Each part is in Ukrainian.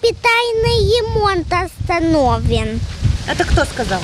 капитальный ремонт остановлен. Это кто сказал?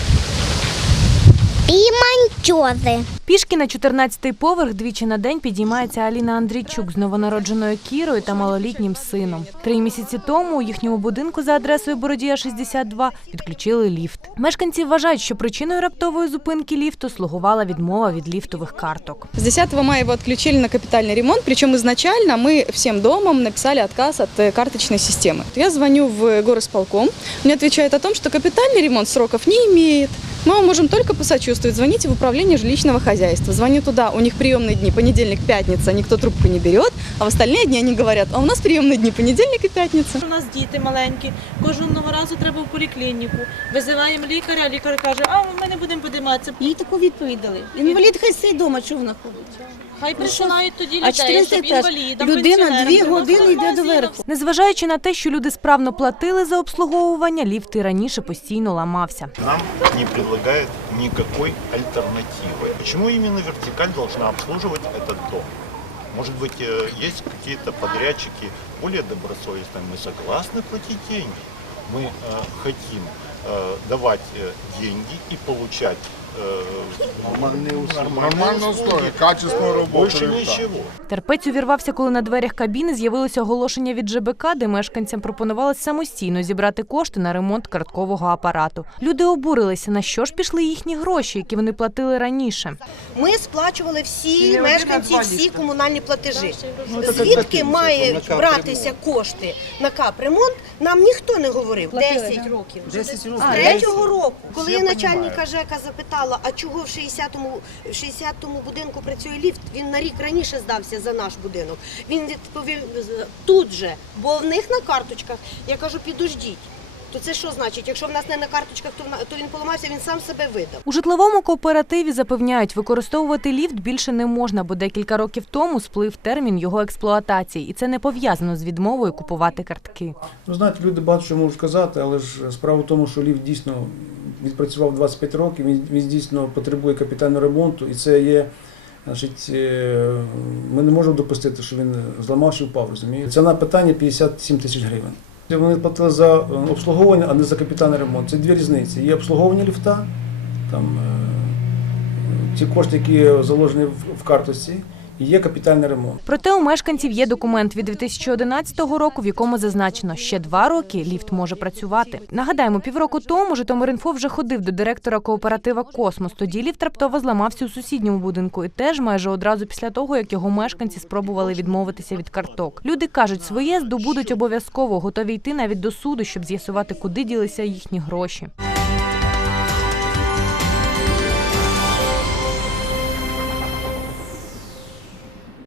И монтёры. Пішки на 14-й поверх двічі на день підіймається Аліна Андрійчук з новонародженою Кірою та малолітнім сином. Три місяці тому у їхньому будинку за адресою Бородія 62 відключили ліфт. Мешканці вважають, що причиною раптової зупинки ліфту слугувала відмова від ліфтових карток. С 10 мая его отключили на капитальный ремонт, причем изначально мы всем домом написали отказ от э, карточной системы. Я звоню в горосполком, мне отвечают о том, что капитальный ремонт сроков не имеет. Мы вам можем только посочувствовать. Звоните в управление жилищного хозяйства. Звоню туда, у них приемные дни понедельник, пятница, никто трубку не берет, а в остальные дни они говорят, а у нас приемные дні понедельник і п'ятниця. У нас діти маленькі, кожного разу треба в поліклініку. Визиваємо лікаря, лікар каже, а ми не будемо подиматися. Їй таку відповідь дали. Інвалід хай сидить вдома, що вона ходить. Хай присилають тоді А людей, 400 щоб теж. інвалідам, Людина пенсіонерам дві було години йде до магазину. верху. Незважаючи на те, що люди справно платили за обслуговування, ліфт і раніше постійно ламався. нам не предлагают никакой альтернативы. Почему именно вертикаль должна обслуживать этот дом? Может быть, э, есть какие-то подрядчики более добросовестные? Мы согласны платить деньги. Мы э, хотим давать э, деньги и получать э, Нормальные условия, качественную работу. Больше лифта. ничего. Терпець увірвався, коли на дверях кабіни з'явилося оголошення від ЖБК, де мешканцям пропонувалось самостійно зібрати кошти на ремонт карткового апарату. Люди обурилися, на що ж пішли їхні гроші, які вони платили раніше. Ми сплачували всі мешканці, всі комунальні платежі. Звідки має братися кошти на капремонт, нам ніхто не говорив. 10 років. з третього року. Коли я начальника ЖЕКа запитала, а чого в 60-му, в 60-му будинку працює ліфт, він на рік раніше здався за наш будинок. Він відповів тут же, бо в них на карточках. Я кажу, підождіть. То це що значить? Якщо в нас не на карточках, то, в на- то він поламався, він сам себе видав. У житловому кооперативі запевняють, використовувати ліфт більше не можна, бо декілька років тому сплив термін його експлуатації, і це не пов'язано з відмовою купувати картки. Ну, знаєте, люди багато що можуть сказати, але ж справа в тому, що ліфт дійсно відпрацював 25 років, він, він дійсно потребує капітального ремонту, і це є. Значить, е, ми не можемо допустити, що він зламався і впав, розумієте? Ціна питання 57 тисяч гривень. Вони платили за е, обслуговування, а не за капітальний ремонт. Це дві різниці. Є обслуговування ліфта, там е, ті кошти, які заложені в, карточці, і є капітальний ремонт. Проте у мешканців є документ від 2011 року, в якому зазначено, ще два роки ліфт може працювати. Нагадаємо, півроку тому Житомиринфо вже ходив до директора кооператива Космос. Тоді ліфт раптово зламався у сусідньому будинку, і теж майже одразу після того, як його мешканці спробували відмовитися від карток. Люди кажуть, своє здобудуть обов'язково, готові йти навіть до суду, щоб з'ясувати, куди ділися їхні гроші.